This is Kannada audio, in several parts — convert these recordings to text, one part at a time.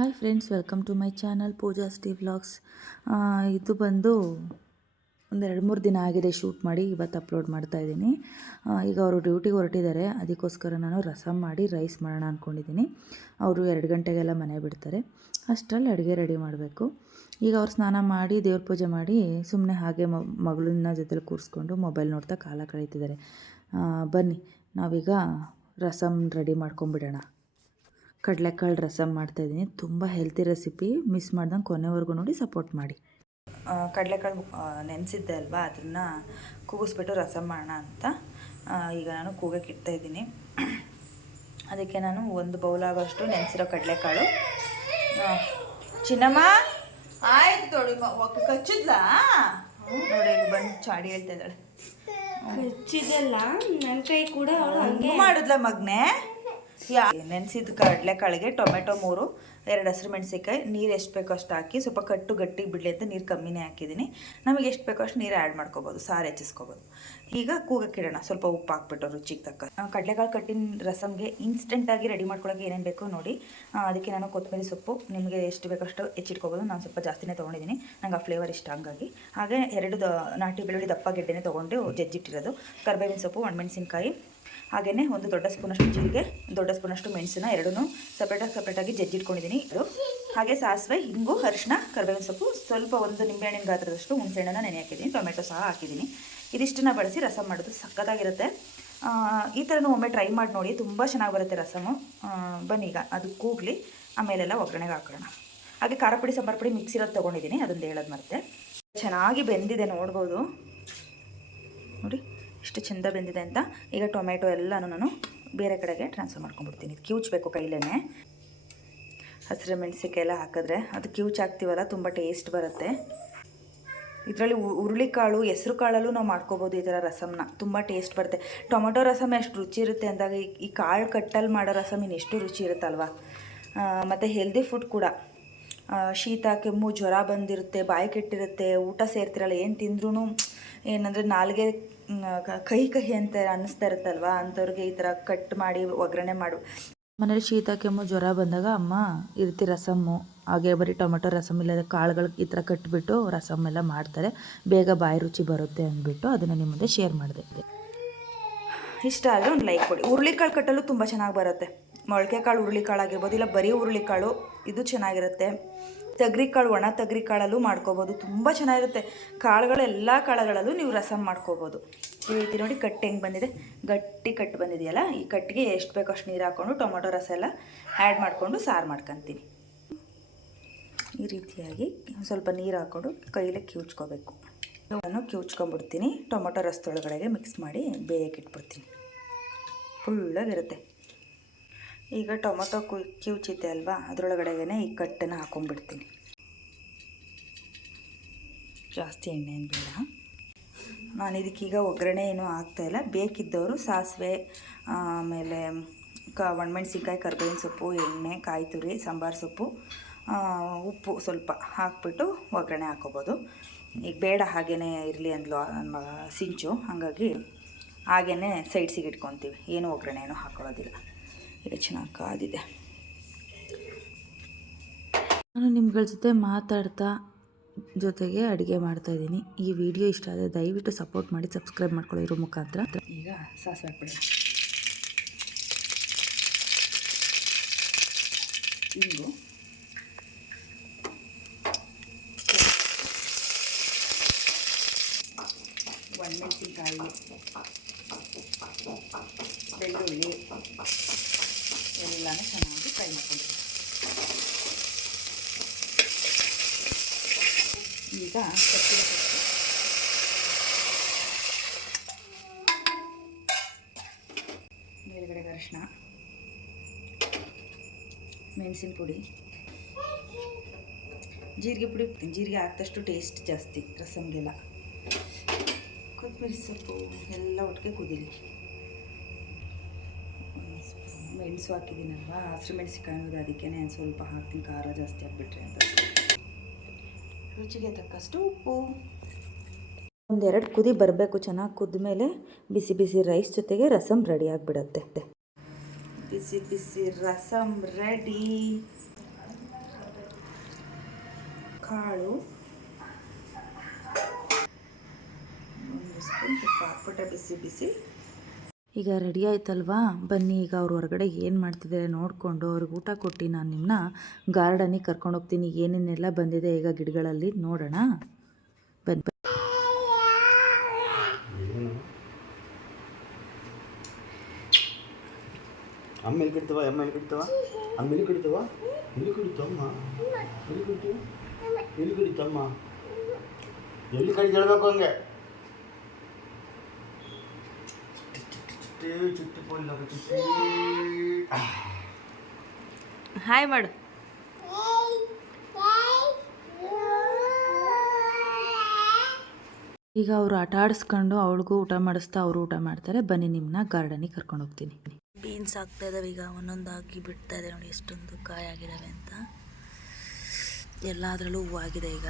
Hi friends, welcome to my channel Pooja's vlogs. ಇದು ಬಂದು ಒಂದು 2-3 ದಿನ ಆಗಿದೆ ಶೂಟ್ ಮಾಡಿ. ಇವತ್ತು ಅಪ್ಲೋಡ್ ಮಾಡ್ತಾಯಿದ್ದೀನಿ. ಈಗ ಅವರು ಡ್ಯೂಟಿಗೆ ಹೊರಟಿದ್ದಾರೆ, ಅದಕ್ಕೋಸ್ಕರ ನಾನು ರಸಮ್ ಮಾಡಿ ರೈಸ್ ಮಾಡೋಣ ಅಂದ್ಕೊಂಡಿದ್ದೀನಿ. ಅವರು 2 ಗಂಟೆಗೆಲ್ಲ ಮನೆ ಬಿಡ್ತಾರೆ. ಅಷ್ಟರಲ್ಲಿ ಅಡುಗೆ ರೆಡಿ ಮಾಡಬೇಕು. ಈಗ ಅವ್ರು ಸ್ನಾನ ಮಾಡಿ ದೇವ್ರ ಪೂಜೆ ಮಾಡಿ ಸುಮ್ಮನೆ ಹಾಗೆ ಮಗಳನ್ನ ಜೊತೆಲಿ ಕೂರಿಸ್ಕೊಂಡು ಮೊಬೈಲ್ ನೋಡ್ತಾ ಕಾಲ ಕಳೀತಿದ್ದಾರೆ. ಬನ್ನಿ ನಾವೀಗ ರಸಮ್ ರೆಡಿ ಮಾಡ್ಕೊಂಬಿಡೋಣ. ಕಡಲೆಕಾಳು ರಸಮ್ ಮಾಡ್ತಾಯಿದ್ದೀನಿ. ತುಂಬ ಹೆಲ್ತಿ ರೆಸಿಪಿ. ಮಿಸ್ ಮಾಡ್ದಂಗೆ ಕೊನೆವರೆಗೂ ನೋಡಿ ಸಪೋರ್ಟ್ ಮಾಡಿ. ಕಡಲೆಕಾಳು ನೆನೆಸಿದ್ದೆ ಅಲ್ವಾ, ಅದನ್ನು ಕೂಗಿಸ್ಬಿಟ್ಟು ರಸಮ್ ಮಾಡೋಣ ಅಂತ ಈಗ ನಾನು ಕೂಗಕ್ಕೆ ಇಡ್ತಾಯಿದ್ದೀನಿ. ಅದಕ್ಕೆ ನಾನು 1 ಬೌಲ್ ಆಗೋಷ್ಟು ನೆನೆಸಿರೋ ಕಡಲೆಕಾಳು. ಚಿನ್ನಮ್ಮ ಆಯ್ತು ತೊಳಿ ಕಚ್ಚಿದ್ಲ ನೋಡಿ, ಇಲ್ಲಿ ಬಂದು ಚಾಡಿ ಹೇಳ್ತಾ ಇದ್ದಾಳೆ. ಕಚ್ಚಿದಲ್ಲ ನನ್ನ ಕೈ ಕೂಡ ಹಂಗೆ ಮಾಡಿದ್ಲ ಮಗನೇ. ನೆನೆಸಿದ ಕಡಲೆಕಾಳಿಗೆ ಟೊಮೆಟೊ 3, 2 ಹಸಿರು ಮೆಣಸಿನ್ಕಾಯಿ, ನೀರು ಎಷ್ಟು ಬೇಕೋ ಅಷ್ಟು ಹಾಕಿ ಸ್ವಲ್ಪ ಗಟ್ಟಿಗೆ ಬಿಡಲಿ ಅಂತ ನೀರು ಕಮ್ಮಿನೇ ಹಾಕಿದ್ದೀನಿ. ನಮಗೆ ಎಷ್ಟು ಬೇಕೋ ಅಷ್ಟು ನೀರು ಆ್ಯಡ್ ಮಾಡ್ಕೋಬೋದು, ಸಾರು ಹೆಚ್ಚಿಸ್ಕೋಬೋದು. ಈಗ ಕೂಗಕ್ಕಿಡೋಣ. ಸ್ವಲ್ಪ ಉಪ್ಪು ಹಾಕ್ಬಿಟ್ಟು ರುಚಿಗೆ ತಕ್ಕ. ಕಡಲೆಕಾಳು ಕಟ್ಟಿನ ರಸಮ್ಗೆ ಇನ್ಸ್ಟೆಂಟಾಗಿ ರೆಡಿ ಮಾಡ್ಕೊಳ್ಳೋಕೆ ಏನೇನು ಬೇಕೋ ನೋಡಿ. ಅದಕ್ಕೆ ನಾನು ಕೊತ್ತಂಬರಿ ಸೊಪ್ಪು ನಿಮಗೆ ಎಷ್ಟು ಬೇಕಷ್ಟು ಹೆಚ್ಚಿಟ್ಕೋಬೋದು. ನಾನು ಸ್ವಲ್ಪ ಜಾಸ್ತಿನೇ ತೊಗೊಂಡಿದ್ದೀನಿ, ನಂಗೆ ಆ ಫ್ಲೇವರ್ ಇಷ್ಟ. ಹಂಗಾಗಿ ಹಾಗೆ 2 ನಾಟಿ ಬೆಳ್ಳುಳ್ಳಿ ದಪ್ಪ ಗೆಡ್ಡೆನೇ ತೊಗೊಂಡು ಜಜ್ಜಿಟ್ಟಿರೋದು, ಕರಿಬೇವಿನ ಸೊಪ್ಪು, ಒಣಮೆಣಸಿನ್ಕಾಯಿ, ಹಾಗೆಯೇ 1 ದೊಡ್ಡ ಸ್ಪೂನಷ್ಟು ಜೀರಿಗೆ, ದೊಡ್ಡ ಸ್ಪೂನಷ್ಟು ಮೆಣಸನ್ನ ಎರಡೂ ಸಪ್ರೇಟಾಗಿ ಜಜ್ಜಿಟ್ಕೊಂಡಿದ್ದೀನಿ. ಇದು ಹಾಗೆ ಸಾಸಿವೆ, ಹಿಂಗು, ಅರಿಶಿನ, ಕರಿಬೇವಿನ ಸೊಪ್ಪು, ಸ್ವಲ್ಪ 1 ನಿಂಬೆಹಣ್ಣಿನ ಗಾತ್ರದಷ್ಟು ಹುಣಸೆಹಣ್ಣನ್ನು ನೆನೆ ಹಾಕಿದ್ದೀನಿ, ಟೊಮೆಟೊ ಸಹ ಹಾಕಿದ್ದೀನಿ. ಇದಿಷ್ಟನ್ನು ಬಳಸಿ ರಸಮ್ ಮಾಡೋದು ಸಕ್ಕತ್ತಾಗಿರುತ್ತೆ. ಈ ಥರನೂ ಒಮ್ಮೆ ಟ್ರೈ ಮಾಡಿ ನೋಡಿ, ತುಂಬ ಚೆನ್ನಾಗಿ ಬರುತ್ತೆ ರಸಮು. ಬನ್ನಿ ಈಗ ಅದು ಕೂಗಲಿ, ಆಮೇಲೆಲ್ಲ ಒಗ್ಗರಣೆಗೆ ಹಾಕೋಣ. ಹಾಗೆ ಖಾರ ಪುಡಿ, ಸಾಂಬಾರು ಪುಡಿ ಮಿಕ್ಸ್ ಇರೋದು ತೊಗೊಂಡಿದ್ದೀನಿ, ಅದೊಂದು ಹೇಳೋದು ಮರೆತೆ. ಚೆನ್ನಾಗಿ ಬೆಂದಿದೆ ನೋಡ್ಬೋದು ನೋಡಿ, ಇಷ್ಟು ಚೆಂದ ಬೆಂದಿದೆ ಅಂತ. ಈಗ ಟೊಮೆಟೊ ಎಲ್ಲನೂ ನಾನು ಬೇರೆ ಕಡೆಗೆ ಟ್ರಾನ್ಸ್ಫರ್ ಮಾಡ್ಕೊಂಡ್ಬಿಡ್ತೀನಿ. ಇದು ಕಿವುಚಬೇಕು ಕೈಲೇ. ಹಸಿರು ಮೆಣಸಿನ್ಕಾಯಿ ಎಲ್ಲ ಹಾಕಿದ್ರೆ ಅದು ಕಿವುಚ್ ಹಾಕ್ತೀವಲ್ಲ, ತುಂಬ ಟೇಸ್ಟ್ ಬರುತ್ತೆ. ಇದರಲ್ಲಿ ಹುರುಳಿಕಾಳು, ಹೆಸ್ರು ಕಾಳಲ್ಲೂ ನಾವು ಮಾಡ್ಕೋಬೋದು ಈ ಥರ ರಸಮ್ನ. ತುಂಬ ಟೇಸ್ಟ್ ಬರುತ್ತೆ. ಟೊಮೆಟೊ ರಸಮ್ ಎಷ್ಟು ರುಚಿ ಇರುತ್ತೆ ಅಂದಾಗ ಈ ಕಾಳು ಕಟ್ಟಲ್ಲಿ ಮಾಡೋ ರಸಮ್ ಇನ್ನೆಷ್ಟು ರುಚಿ ಇರುತ್ತಲ್ವ. ಮತ್ತು ಹೆಲ್ದಿ ಫುಡ್ ಕೂಡ. ಶೀತ, ಕೆಮ್ಮು, ಜ್ವರ ಬಂದಿರುತ್ತೆ, ಬಾಯಿ ಕೆಟ್ಟಿರುತ್ತೆ, ಊಟ ಸೇರ್ತಿರಲ್ಲ, ಏನು ತಿಂದ್ರೂ ಏನಂದರೆ ನಾಲ್ಗೆ ಕಹಿ ಅಂತ ಅನ್ನಿಸ್ತಾ ಇರುತ್ತಲ್ವ, ಅಂಥವ್ರಿಗೆ ಈ ಥರ ಕಟ್ ಮಾಡಿ ಒಗ್ಗರಣೆ ಮಾಡು. ಮನೇಲಿ ಶೀತ, ಕೆಮ್ಮು, ಜ್ವರ ಬಂದಾಗ ಅಮ್ಮ ಈ ರೀತಿ ರಸಮ್ಮು, ಹಾಗೆ ಬರೀ ಟೊಮೆಟೊ ರಸಮ್ ಇಲ್ಲದೆ ಕಾಳುಗಳು ಈ ಥರ ಕಟ್ಟಿಬಿಟ್ಟು ರಸಮ್ ಎಲ್ಲ ಮಾಡ್ತಾರೆ. ಬೇಗ ಬಾಯಿ ರುಚಿ ಬರುತ್ತೆ ಅಂದ್ಬಿಟ್ಟು ಅದನ್ನು ನಿಮ್ಮ ಮುಂದೆ ಶೇರ್ ಮಾಡಿದೆ. ಇಷ್ಟ ಆದರೆ ಒಂದು ಲೈಕ್ ಕೊಡಿ. ಹುರುಳಿಕಾಳು ಕಟ್ಟಲು ತುಂಬ ಚೆನ್ನಾಗಿ ಬರುತ್ತೆ. ಮೊಳಕೆ ಕಾಳು ಹುರುಳಿಕಾಳು ಆಗಿರ್ಬೋದು, ಇಲ್ಲ ಬರೀ ಹುರುಳಿಕಾಳು, ಇದು ಚೆನ್ನಾಗಿರುತ್ತೆ. ತೊಗರಿಕಾಳು, ಒಣ ತೊಗರಿಕಾಳಲ್ಲೂ ಮಾಡ್ಕೋಬೋದು, ತುಂಬ ಚೆನ್ನಾಗಿರುತ್ತೆ. ಕಾಳುಗಳು ಎಲ್ಲ ಕಾಳುಗಳಲ್ಲೂ ನೀವು ರಸಮ್ ಮಾಡ್ಕೋಬೋದು. ಈ ರೀತಿ ನೋಡಿ ಕಟ್ಟು ಹೆಂಗೆ ಬಂದಿದೆ, ಗಟ್ಟಿ ಕಟ್ಟು ಬಂದಿದೆಯಲ್ಲ, ಈ ಕಟ್ಟಿಗೆ ಎಷ್ಟು ಬೇಕೋ ಅಷ್ಟು ನೀರು ಹಾಕ್ಕೊಂಡು ಟೊಮೊಟೊ ರಸ ಎಲ್ಲ ಆ್ಯಡ್ ಮಾಡಿಕೊಂಡು ಸಾರು ಮಾಡ್ಕೊತೀನಿ. ಈ ರೀತಿಯಾಗಿ ಸ್ವಲ್ಪ ನೀರು ಹಾಕ್ಕೊಂಡು ಕೈಲೇ ಕಿವುಚ್ಕೋಬೇಕು. ನಾನು ಕಿವುಚ್ಕೊಂಡ್ಬಿಡ್ತೀನಿ. ಟೊಮೊಟೊ ರಸದೊಳಗಡೆಗೆ ಮಿಕ್ಸ್ ಮಾಡಿ ಬೇಯಕ್ಕೆ ಇಟ್ಬಿಡ್ತೀನಿ. ಫುಲ್ಲಾಗಿರುತ್ತೆ. ಈಗ ಟೊಮೊಟೊ ಕಿವುಚಿದ್ದೆ ಅಲ್ವಾ, ಅದರೊಳಗಡೆಗೆ ಈ ಕಟ್ಟನ್ನು ಹಾಕೊಂಡ್ಬಿಡ್ತೀನಿ. ಜಾಸ್ತಿ ಎಣ್ಣೆ ಏನು ಬೇಡ. ನಾನು ಇದಕ್ಕೀಗ ಒಗ್ಗರಣೆ ಏನೂ ಹಾಕ್ತಾಯಿಲ್ಲ. ಬೇಕಿದ್ದವರು ಸಾಸಿವೆ, ಆಮೇಲೆ ಒಣಮೆಣ್ಸಿನ್ಕಾಯಿ, ಕರಿಬೇವಿನ ಸೊಪ್ಪು, ಎಣ್ಣೆ, ಕಾಯಿ ತುರಿ, ಸಾಂಬಾರು ಸೊಪ್ಪು, ಉಪ್ಪು ಸ್ವಲ್ಪ ಹಾಕ್ಬಿಟ್ಟು ಒಗ್ಗರಣೆ ಹಾಕ್ಕೋಬೋದು. ಈಗ ಬೇಡ ಹಾಗೇ ಇರಲಿ ಅಂದ್ಲು ಸಿಂಚು, ಹಾಗಾಗಿ ಹಾಗೇ ಸೈಡ್ಸಿಗೆ ಇಟ್ಕೊತೀವಿ, ಏನೂ ಒಗ್ಗರಣೆ ಏನೂ ಹಾಕೊಳ್ಳೋದಿಲ್ಲ. ಈಗ ಚೆನ್ನಾಗಿ ಕಾದಿದೆ. ನಾನು ನಿಮ್ಗಳ ಜೊತೆ ಮಾತಾಡ್ತಾ ಜೊತೆಗೆ ಅಡುಗೆ ಮಾಡ್ತಾಯಿದ್ದೀನಿ. ಈ ವಿಡಿಯೋ ಇಷ್ಟ ಆದರೆ ದಯವಿಟ್ಟು ಸಪೋರ್ಟ್ ಮಾಡಿ, ಸಬ್ಸ್ಕ್ರೈಬ್ ಮಾಡ್ಕೊಳ್ಳೋ ಮುಖಾಂತರ. ಈಗ ಸಾಸಿವೆ ಹಾಕ್ಬಿಡೋಣ. ಇಂಗು, ಒಣಮೆಣಸಿನ್ಕಾಯಿ, ಬೆಳ್ಳುಳ್ಳಿ ಎಲ್ಲನೂ ಚೆನ್ನಾಗಿ ಫ್ರೈ ಮಾಡ್ಕೊಂಡು. ಈಗ ಕಟ್ಟಿದ ಮೇಲ್ಗಡೆ ಅರಿಶಿನ, ಮೆಣಸಿನ ಪುಡಿ, ಜೀರಿಗೆ ಪುಡಿ. ಜೀರಿಗೆ ಹಾಕಿದಷ್ಟು ಟೇಸ್ಟ್ ಜಾಸ್ತಿ ರಸಮ್ಗೆಲ್ಲ. ಕೊತ್ತಂಬರಿ ಸೊಪ್ಪು ಎಲ್ಲ ಒಟ್ಟಿಗೆ ಕುದೀಲಿ. ಮೆಣಸು ಹಾಕಿದ್ದೀನಲ್ವ, ಹಸಿರು ಮೆಣಸಿನ್ಕಾಯಿ ಅನ್ನೋದು ಅದಕ್ಕೇ ಸ್ವಲ್ಪ ಹಾಕ್ತೀನಿ, ಖಾರ ಜಾಸ್ತಿ ಆಗಿಬಿಟ್ರೆ ಅಂತ. ರುಚಿಗೆ ತಕ್ಕಷ್ಟು ಉಪ್ಪು. 1-2 ಕುದಿ ಬರಬೇಕು. ಚೆನ್ನಾಗಿ ಕುದ್ಮೇಲೆ ಬಿಸಿ ಬಿಸಿ ರೈಸ್ ಜೊತೆಗೆ ರಸಮ್ ರೆಡಿ ಆಗಿಬಿಡುತ್ತೆ. ಬಿಸಿ ಬಿಸಿ ರಸಮ್ ರೆಡಿ. ಕಾಳು, ಒಂದು ಸ್ಪೂನ್ ತುಪ್ಪ ಹಾಕ್ಬಿಟ್ಟೆ ಬಿಸಿ ಬಿಸಿ. ಈಗ ರೆಡಿ ಆಯ್ತಲ್ವಾ, ಬನ್ನಿ ಈಗ ಅವ್ರು ಹೊರಗಡೆ ಏನು ಮಾಡ್ತಿದ್ದಾರೆ ನೋಡಿಕೊಂಡು ಅವ್ರಿಗೆ ಊಟ ಕೊಟ್ಟು ನಾನು ನಿಮ್ಮನ್ನ ಗಾರ್ಡನಿಗೆ ಕರ್ಕೊಂಡು ಹೋಗ್ತೀನಿ. ಏನೇನೆಲ್ಲ ಬಂದಿದೆ ಈಗ ಗಿಡಗಳಲ್ಲಿ ನೋಡೋಣ ಬನ್ನಿ. ಅಮ್ಮೇಲೆ ಕಡಿತವ ಎಮ್ಮೇಲೆ ಕಡಿತವ ಅಮ್ಮೇಲೆ ಕಡಿತವ ಎಲ್ಲಿ ಕಡಿತಮ್ಮ ಎಲ್ಲಿ ಕಡಿತು ಎಲ್ಲಿ ಕಡಿತಮ್ಮ ಎಲ್ಲಿ ಕಡಿದು ಹೇಳ್ಬೇಕು ಹಂಗೆ ಚುಟ್ಟಿ ಪೋಲ್ಲ ಚುಟ್ಟಿ. ಹಾಯ್ ಮಾಡು. ಈಗ ಅವರು ಆಟ ಆಡಿಸ್ಕೊಂಡು ಅವಳಿಗೂ ಊಟ ಮಾಡಿಸ್ತಾ ಅವರು ಊಟ ಮಾಡ್ತಾರೆ. ಬನ್ನಿ ನಿಮ್ಮನ್ನ ಗಾರ್ಡನಿಗೆ ಕರ್ಕೊಂಡು ಹೋಗ್ತೀನಿ. ಬೀನ್ಸ್ ಆಗ್ತಾ ಇದ್ದಾವೆ, ಈಗ ಒಂದೊಂದಾಗಿ ಬಿಡ್ತಾ ಇದೆ ನೋಡಿ ಎಷ್ಟೊಂದು ಕಾಯಾಗಿದ್ದಾವೆ ಅಂತ. ಎಲ್ಲದರಲ್ಲೂ ಹೂವಾಗಿದೆ. ಈಗ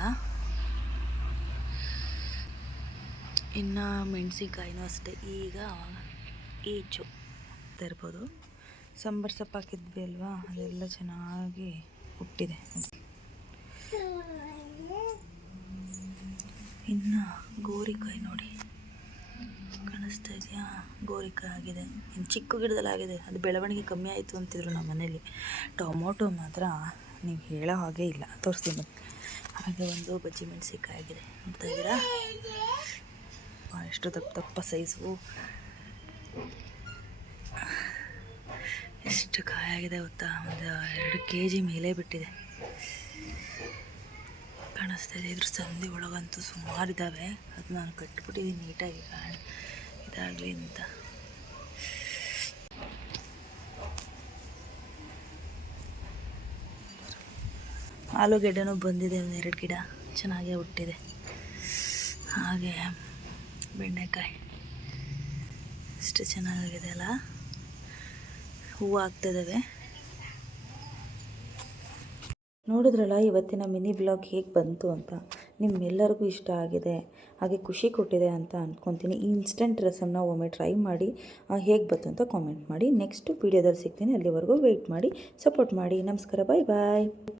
ಇನ್ನು ಮೆಣಸಿನ್ಕಾಯಿನೂ ಅಷ್ಟೇ, ಈಗ ಈಚು ತರ್ಬೋದು. ಸಾಂಬಾರು ಸೊಪ್ಪು ಹಾಕಿದ್ವಿ ಅಲ್ವಾ, ಅದೆಲ್ಲ ಚೆನ್ನಾಗಿ ಹುಟ್ಟಿದೆ. ಇನ್ನು ಗೋರಿಕಾಯಿ ನೋಡಿ ಕಾಣಿಸ್ತಾ ಇದೆಯಾ, ಗೋರಿಕಾಯಿ ಆಗಿದೆ. ಇನ್ನು ಚಿಕ್ಕ ಗಿಡದಲ್ಲಿ ಆಗಿದೆ, ಅದು ಬೆಳವಣಿಗೆ ಕಮ್ಮಿ ಆಯಿತು ಅಂತಿದ್ರು ನಮ್ಮ ಮನೇಲಿ. ಟೊಮೊಟೊ ಮಾತ್ರ ನೀವು ಹೇಳೋ ಹಾಗೆ ಇಲ್ಲ, ತೋರಿಸ್ತೀನಿ. ಹಾಗೆ ಒಂದು ಬಜ್ಜಿ ಮೆಣಸಿನ್ಕಾಯಿ ಆಗಿದೆ, ನೋಡ್ತಾ ಇದ್ದೀರಾ ಎಷ್ಟು ದಪ್ಪ ಸೈಜು, ಎಷ್ಟು ಕಾಯಾಗಿದೆ ಗೊತ್ತಾ. ಒಂದು 2 kg ಮೇಲೆ ಬಿಟ್ಟಿದೆ, ಕಾಣಿಸ್ತಾ ಇದೆ. ಇದ್ರ ಸಂದಿ ಒಳಗಂತೂ ಸುಮಾರು ಇದ್ದಾವೆ. ಅದು ನಾನು ಕಟ್ಬಿಟ್ಟಿದ್ದೀನಿ ನೀಟಾಗಿ ಇದಾಗಲಿ ಅಂತ. ಆಲೂಗೆಡ್ಡೆನೂ ಬಂದಿದೆ, 1-2 ಗಿಡ ಚೆನ್ನಾಗೇ ಹುಟ್ಟಿದೆ. ಹಾಗೆ ಬೆಂಡೆಕಾಯಿ ಎಷ್ಟು ಚೆನ್ನಾಗಿದೆ ಅಲ್ಲ, ಹೂವು ಆಗ್ತಿದ್ದಾವೆ. ನೋಡಿದ್ರಲ್ಲ ಇವತ್ತಿನ ಮಿನಿ ಬ್ಲಾಗ್ ಹೇಗೆ ಬಂತು ಅಂತ. ನಿಮ್ಮೆಲ್ಲರಿಗೂ ಇಷ್ಟ ಆಗಿದೆ, ಹಾಗೆ ಖುಷಿ ಕೊಟ್ಟಿದೆ ಅಂತ ಅಂದ್ಕೊತೀನಿ. ಈ ಇನ್ಸ್ಟೆಂಟ್ ರಸಮ್ನ ಒಮ್ಮೆ ಟ್ರೈ ಮಾಡಿ ಹೇಗೆ ಬಂತು ಅಂತ ಕಾಮೆಂಟ್ ಮಾಡಿ. ನೆಕ್ಸ್ಟ್ ವೀಡಿಯೋದಲ್ಲಿ ಸಿಗ್ತೀನಿ, ಅಲ್ಲಿವರೆಗೂ ವೆಯ್ಟ್ ಮಾಡಿ, ಸಪೋರ್ಟ್ ಮಾಡಿ. ನಮಸ್ಕಾರ, ಬಾಯ್ ಬಾಯ್.